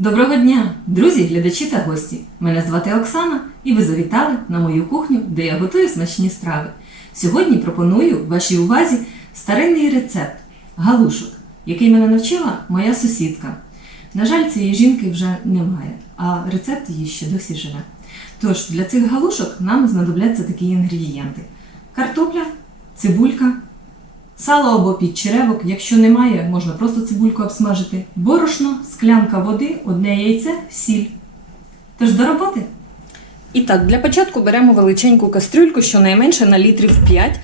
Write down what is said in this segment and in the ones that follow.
Доброго дня, друзі, глядачі та гості. Мене звати Оксана, і ви завітали на мою кухню, де я готую смачні страви. Сьогодні пропоную вашій увазі старинний рецепт галушок, який мене навчила моя сусідка. На жаль, цієї жінки вже немає, а рецепт її ще досі живе. Тож для цих галушок нам знадобляться такі інгредієнти: картопля, цибулька, Сало або підчеревок, якщо немає, можна просто цибульку обсмажити. Борошно, склянка води, одне яйце, сіль. Тож до роботи. І так, для початку беремо величеньку кастрюльку, щонайменше на літрів 5.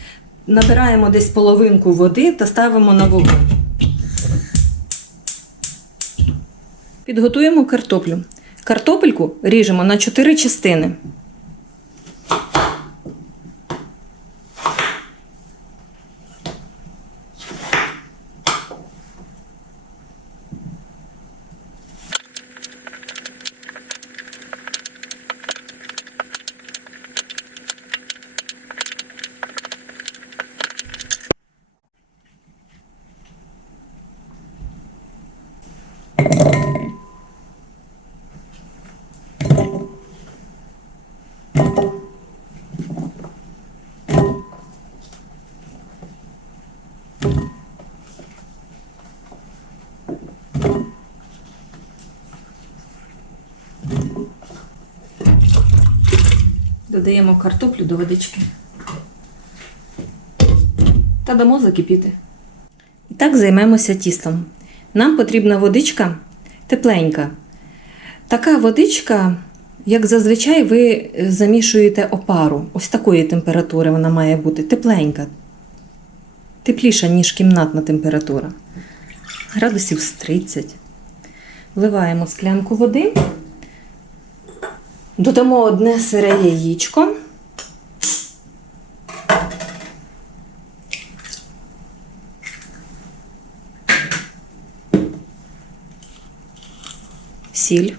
Набираємо десь половинку води та ставимо на вогонь. Підготуємо картоплю. Картопельку ріжемо на 4 частини. Додаємо картоплю до водички. Та дамо закипіти. І так займемося тістом. Нам потрібна водичка тепленька. Така водичка, як зазвичай, ви замішуєте опару. Ось такої температури вона має бути тепленька. Тепліша, ніж кімнатна температура. Градусів з 30. Вливаємо склянку води. Додамо одне сире яєчко. Сіль.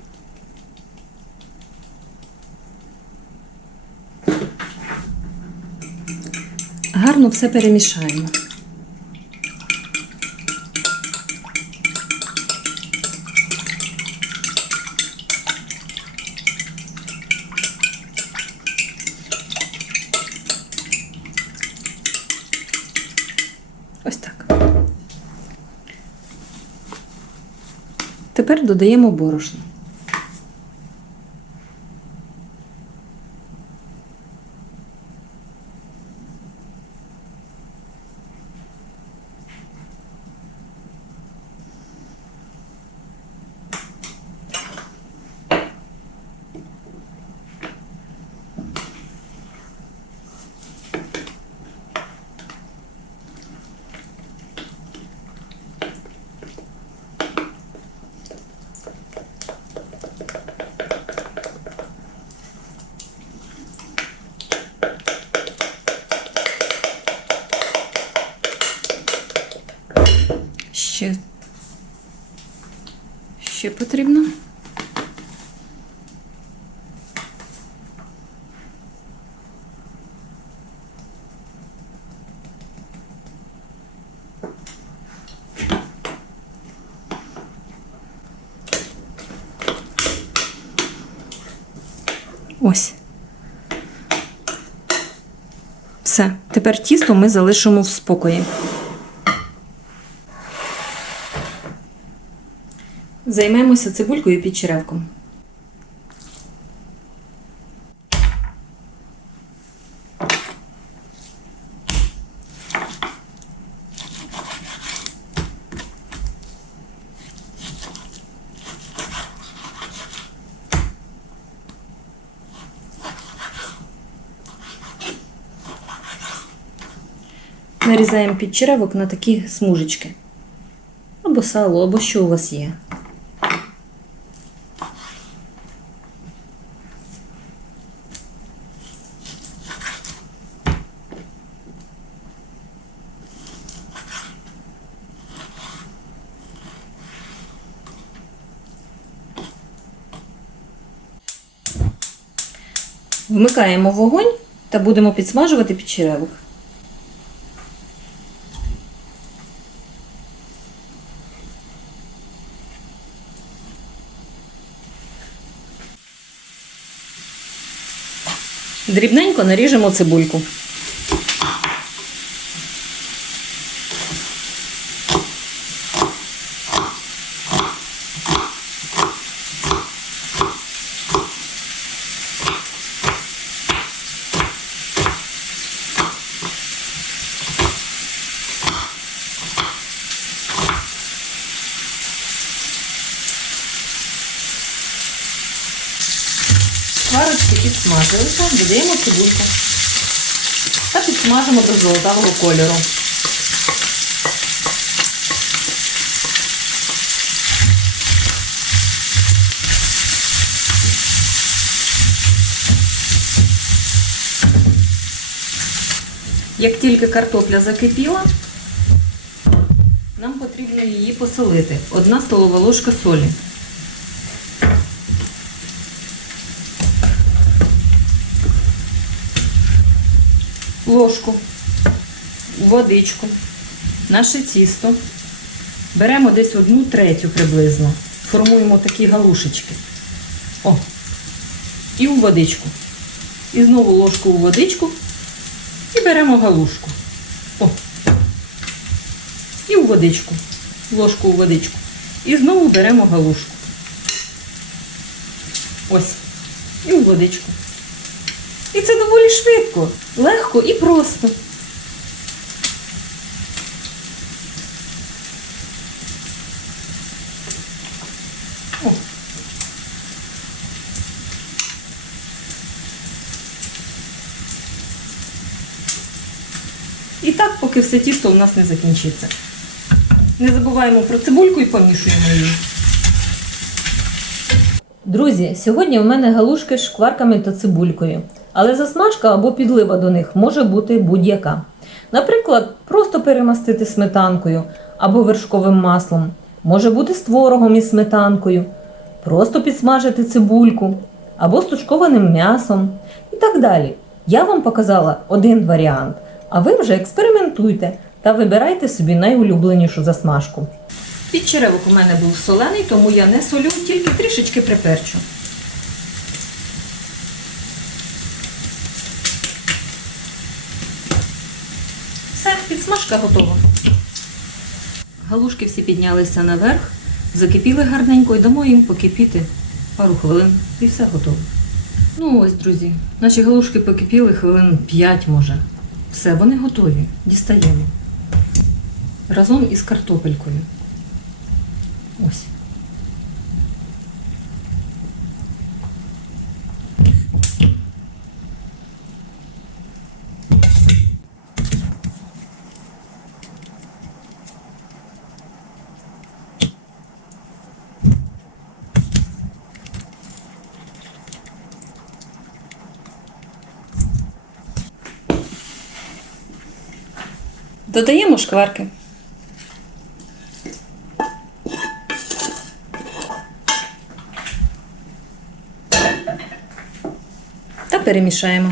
Гарно все перемішаємо. Ось так. Тепер додаємо борошно. Ще, ще потрібно. Ось. Все. Тепер тісто ми залишимо в спокої. Займемося цибулькою під черевком. Нарізаємо під черевок на такі смужечки. Або сало, або що у вас є. Вмикаємо вогонь та будемо підсмажувати печеревик. Дрібненько наріжемо цибульку. Підсмажилися, додаємо цибульку та підсмажимо до золотавого кольору. Як тільки картопля закипіла, нам потрібно її посолити. Одна столова ложка солі. Ложку, водичку, наше тісто. Беремо десь одну третю приблизно. Формуємо такі галушечки. О. І у водичку. І знову ложку у водичку. І беремо галушку. О. І у водичку. Ложку у водичку. І знову беремо галушку. Ось. І у водичку. І це доволі швидко, легко і просто. І так, поки все тісто у нас не закінчиться. Не забуваємо про цибульку і помішуємо її. Друзі, сьогодні в мене галушки з шкварками та цибулькою, але засмажка або підлива до них може бути будь-яка. Наприклад, просто перемастити сметанкою або вершковим маслом, може бути з творогом і сметанкою, просто підсмажити цибульку або з тушкованим м'ясом і так далі. Я вам показала один варіант, а ви вже експериментуйте та вибирайте собі найулюбленішу засмажку. Підчеревок у мене був солений, тому я не солю, тільки трішечки приперчу. Все, підсмажка готова. Галушки всі піднялися наверх, закипіли гарненько і дамо їм покипіти пару хвилин і все готово. Ну ось, друзі, наші галушки покипіли хвилин 5 може. Все, вони готові. Дістаємо. Разом із картопелькою. Ось. Додаємо шкварки. та перемішаємо.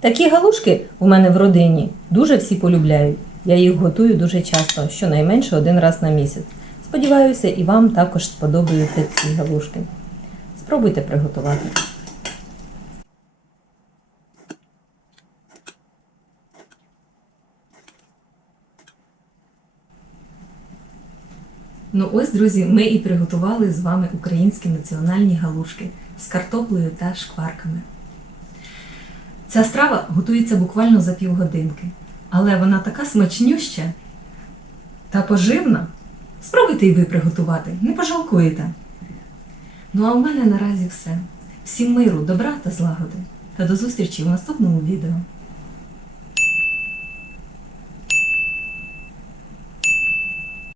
Такі галушки у мене в родині дуже всі полюбляють. Я їх готую дуже часто, щонайменше один раз на місяць. Сподіваюся, і вам також сподобаються ці галушки. Спробуйте приготувати. Ну ось, друзі, ми і приготували з вами українські національні галушки з картоплею та шкварками. Ця страва готується буквально за півгодинки, але вона така смачнюща та поживна. Спробуйте і ви приготувати, не пожалкуєте. Ну а у мене наразі все. Всім миру, добра та злагоди. Та до зустрічі в наступному відео.